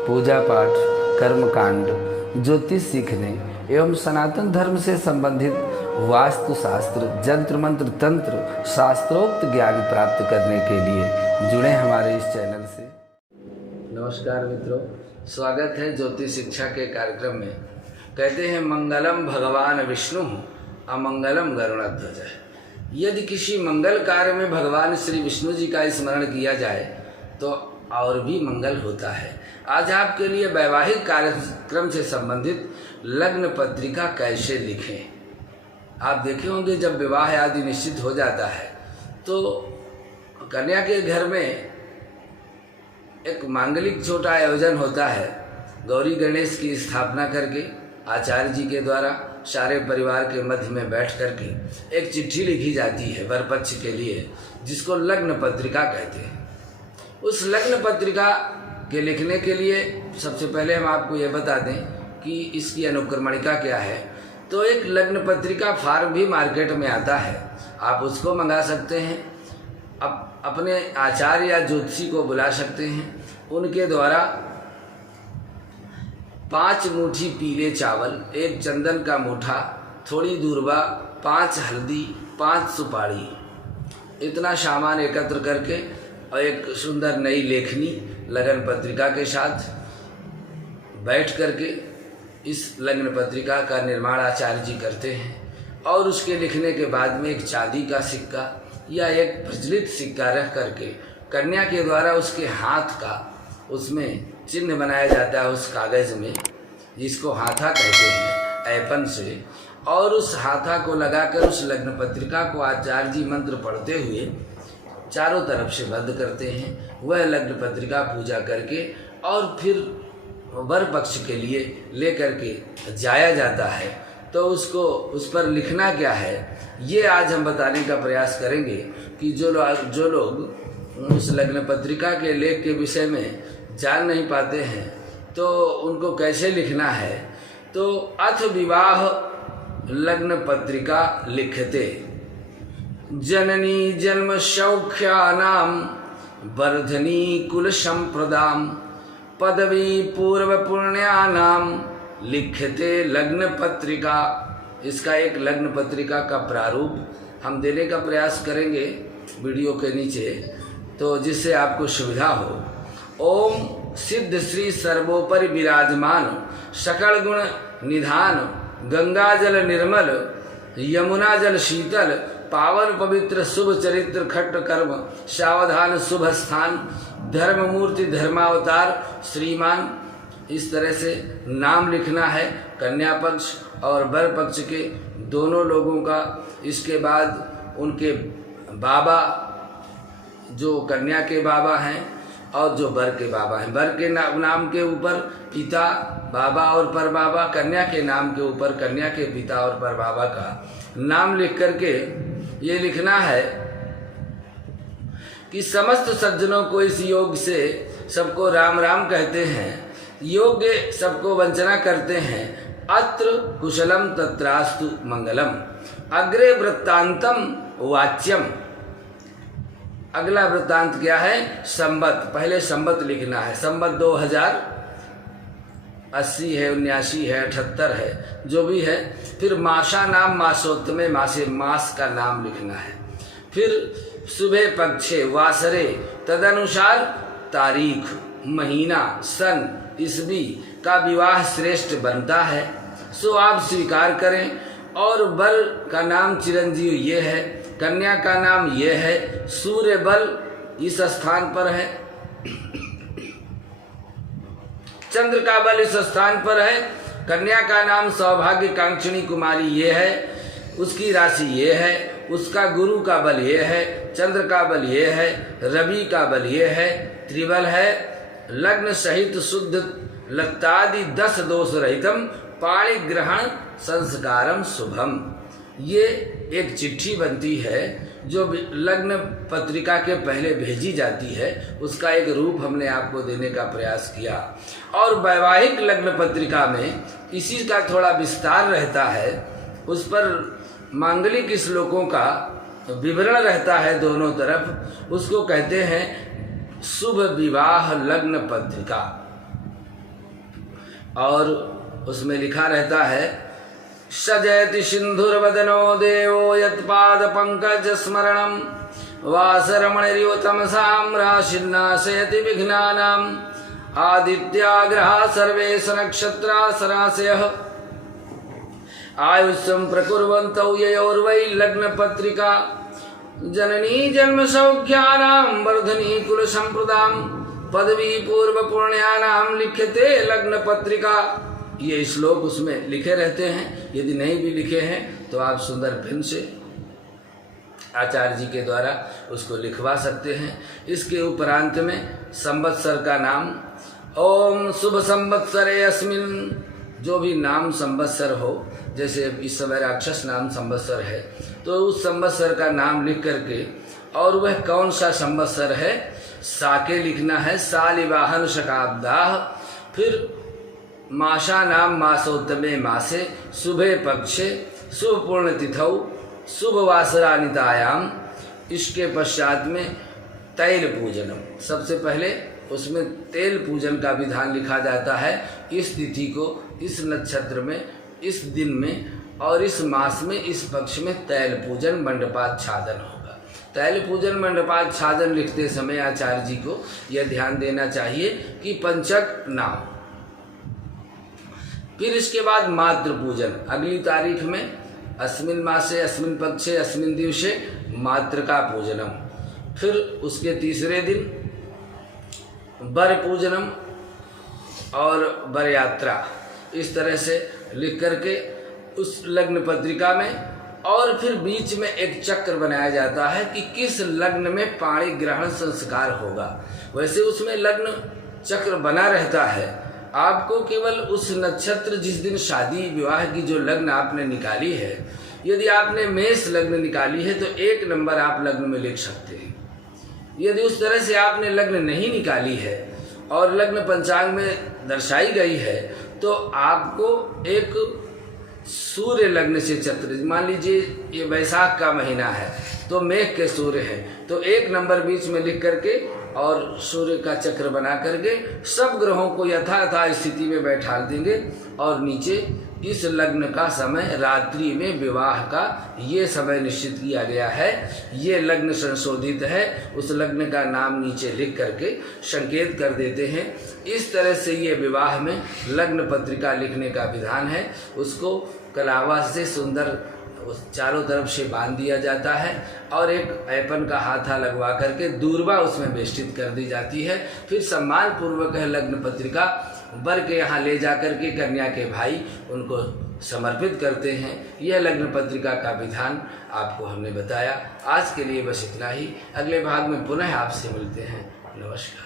पूजा पाठ, कर्मकांड, ज्योतिष सीखने एवं सनातन धर्म से संबंधित वास्तु शास्त्र, जंत्र मंत्र, तंत्र, शास्त्रोक्त ज्ञान प्राप्त करने के लिए जुड़े हमारे इस चैनल से। नमस्कार मित्रों, स्वागत है ज्योतिष शिक्षा के कार्यक्रम में। कहते हैं मंगलम भगवान विष्णु अमंगलम गरुड़ध्वज। यदि किसी मंगल कार्य में भगवान श्री विष्णु जी का स्मरण किया जाए तो और भी मंगल होता है। आज आपके लिए वैवाहिक कार्यक्रम से संबंधित लग्न पत्रिका कैसे लिखें। आप देखे होंगे जब विवाह आदि निश्चित हो जाता है तो कन्या के घर में एक मांगलिक छोटा आयोजन होता है। गौरी गणेश की स्थापना करके आचार्य जी के द्वारा सारे परिवार के मध्य में बैठ करके एक चिट्ठी लिखी जाती है वर पक्ष के लिए, जिसको लग्न पत्रिका कहते हैं। उस लग्न पत्रिका के लिखने के लिए सबसे पहले हम आपको ये बता दें कि इसकी अनुक्रमणिका क्या है। तो एक लग्न पत्रिका फार्म भी मार्केट में आता है, आप उसको मंगा सकते हैं। अब अपने आचार्य या ज्योतिषी को बुला सकते हैं, उनके द्वारा 5 मुट्ठी पीले चावल, 1 चंदन का मुठा, थोड़ी दूर्वा, 5 हल्दी, 5 सुपारी, इतना सामान एकत्र करके और एक सुंदर नई लेखनी लगन पत्रिका के साथ बैठ करके इस लग्न पत्रिका का निर्माण आचार्य जी करते हैं। और उसके लिखने के बाद में एक चांदी का सिक्का या एक प्रचलित सिक्का रख करके कन्या के द्वारा उसके हाथ का उसमें चिन्ह बनाया जाता है उस कागज़ में, जिसको हाथा कहते हैं ऐपन से। और उस हाथा को लगाकर उस लग्न पत्रिका को आचार्य जी मंत्र पढ़ते हुए चारों तरफ से बंद करते हैं। वह लग्न पत्रिका पूजा करके और फिर वर पक्ष के लिए ले करके जाया जाता है। तो उसको उस पर लिखना क्या है ये आज हम बताने का प्रयास करेंगे कि जो लोग उस लग्न पत्रिका के लेख के विषय में जान नहीं पाते हैं तो उनको कैसे लिखना है। तो अथ विवाह लग्न पत्रिका लिखते जननी जन्म सौख्यानाम वर्धनी कुल संप्रदाम पदवी पूर्व पुण्यानाम लिखते लग्न पत्रिका। इसका एक लग्न पत्रिका का प्रारूप हम देने का प्रयास करेंगे वीडियो के नीचे, तो जिससे आपको सुविधा हो। ओम सिद्ध श्री सर्वोपरि विराजमान सकल गुण निधान गंगा जल निर्मल यमुना जल शीतल पावन पवित्र शुभ चरित्र खट्ट कर्म सावधान शुभ स्थान धर्म मूर्ति धर्मावतार श्रीमान। इस तरह से नाम लिखना है कन्या पक्ष और वर पक्ष के दोनों लोगों का। इसके बाद उनके बाबा, जो कन्या के बाबा हैं और जो वर के बाबा हैं, वर के नाम के ऊपर पिता बाबा और पर बाबा, कन्या के नाम के ऊपर कन्या के पिता और पर बाबा का नाम लिख करके ये लिखना है कि समस्त सज्जनों को इस योग से सबको राम राम कहते हैं, योग्य सबको वंचना करते हैं। अत्र कुशलम तत्रास्तु मंगलम अग्रे वृत्तांतम वाच्यम। अगला वृत्तांत क्या है? संवत। पहले संवत लिखना है। संवत 2080 है, 79 है, 78 है, जो भी है। फिर मासा नाम मासोत्तमे मासे, मास का नाम लिखना है। फिर सुबह पक्षे वासरे तदनुसार तारीख महीना सन ईस्वी का विवाह श्रेष्ठ बनता है, सो आप स्वीकार करें। और बल का नाम चिरंजीव ये है, कन्या का नाम ये है, सूर्य बल इस स्थान पर है, चंद्र का बल इस स्थान पर है, कन्या का नाम सौभाग्य कांक्षणी कुमारी ये है, उसकी राशि ये है, उसका गुरु का बल ये है, चंद्र का बल ये है, रवि का बल ये है, त्रिबल है, लग्न सहित शुद्ध लत्तादि 10 दोष रहितम पाणि ग्रहण संस्कारम शुभम। ये एक चिट्ठी बनती है जो लग्न पत्रिका के पहले भेजी जाती है, उसका एक रूप हमने आपको देने का प्रयास किया। और वैवाहिक लग्न पत्रिका में इसी का थोड़ा विस्तार रहता है, उस पर मांगलिक श्लोकों का विवरण रहता है दोनों तरफ। उसको कहते हैं शुभ विवाह लग्न पत्रिका। और उसमें लिखा रहता है सजयति सिंधुर्वदनो देवो यत्पाद पंकज स्मरणम वासरमणिरिव तमसां राशिन्नाशयति विघ्नानां आदित्याग्रहा सर्वे सनक्षत्रा सराशयः आयुष्यं प्रकुर्वन्तौ ययोर्वै लग्नपत्रिका जननी जन्म सौख्यानां वर्धनी कुल संप्रदां पदवी पूर्व पुण्यानां लिख्यते लग्न पत्रिका। ये श्लोक उसमें लिखे रहते हैं। यदि नहीं भी लिखे हैं तो आप सुंदर पेन से आचार्य जी के द्वारा उसको लिखवा सकते हैं। इसके उपरांत में संवत्सर का नाम ओम शुभ संवत्सरे अस्मिन्, जो भी नाम संवत्सर हो, जैसे इस समय राक्षस नाम संवत्सर है तो उस संवत्सर का नाम लिख करके और वह कौन सा संवत्सर है साके लिखना है। सालिवाहन शकाब्दाह, फिर मासा नाम मासोत्तमे मासे शुभे पक्षे शुभ पूर्ण तिथौ शुभ वासरानितायाम। इसके पश्चात में तैल पूजनम, सबसे पहले उसमें तेल पूजन का विधान लिखा जाता है। इस तिथि को, इस नक्षत्र में, इस दिन में और इस मास में, इस पक्ष में तैल पूजन मंडपाच्छादन होगा। तैल पूजन मंडपाच्छादन लिखते समय आचार्य जी को यह ध्यान देना चाहिए कि पंचक नाम। फिर इसके बाद मातृ पूजन, अगली तारीख में अस्मिन मासे अस्मिन पक्षे अस्मिन दिवसे मातृका पूजनम। फिर उसके तीसरे दिन बर पूजनम और बर यात्रा। इस तरह से लिख करके उस लग्न पत्रिका में, और फिर बीच में एक चक्र बनाया जाता है कि किस लग्न में पाणी ग्रहण संस्कार होगा। वैसे उसमें लग्न चक्र बना रहता है। आपको केवल उस नक्षत्र, जिस दिन शादी विवाह की जो लग्न आपने निकाली है, यदि आपने मेष लग्न निकाली है तो 1 नंबर आप लग्न में लिख सकते हैं। यदि उस तरह से आपने लग्न नहीं निकाली है और लग्न पंचांग में दर्शाई गई है तो आपको एक सूर्य लग्न से चतुर्थ, मान लीजिए ये वैशाख का महीना है तो मेघ के सूर्य हैं, तो 1 नंबर बीच में लिख करके और सूर्य का चक्र बना करके सब ग्रहों को यथायथा स्थिति में बैठा देंगे और नीचे इस लग्न का समय, रात्रि में विवाह का ये समय निश्चित किया गया है, ये लग्न संशोधित है, उस लग्न का नाम नीचे लिख करके संकेत कर देते हैं। इस तरह से ये विवाह में लग्न पत्रिका लिखने का विधान है। उसको कलावा से सुंदर चारों तरफ से बांध दिया जाता है और एक ऐपन का हाथा लगवा करके दूरबा उसमें बेष्टित कर दी जाती है। फिर सम्मान पूर्वक है लग्न पत्रिका वर के यहाँ ले जाकर के कन्या के भाई उनको समर्पित करते हैं। यह लग्न पत्रिका का विधान आपको हमने बताया। आज के लिए बस इतना ही। अगले भाग में पुनः आपसे मिलते हैं। नमस्कार।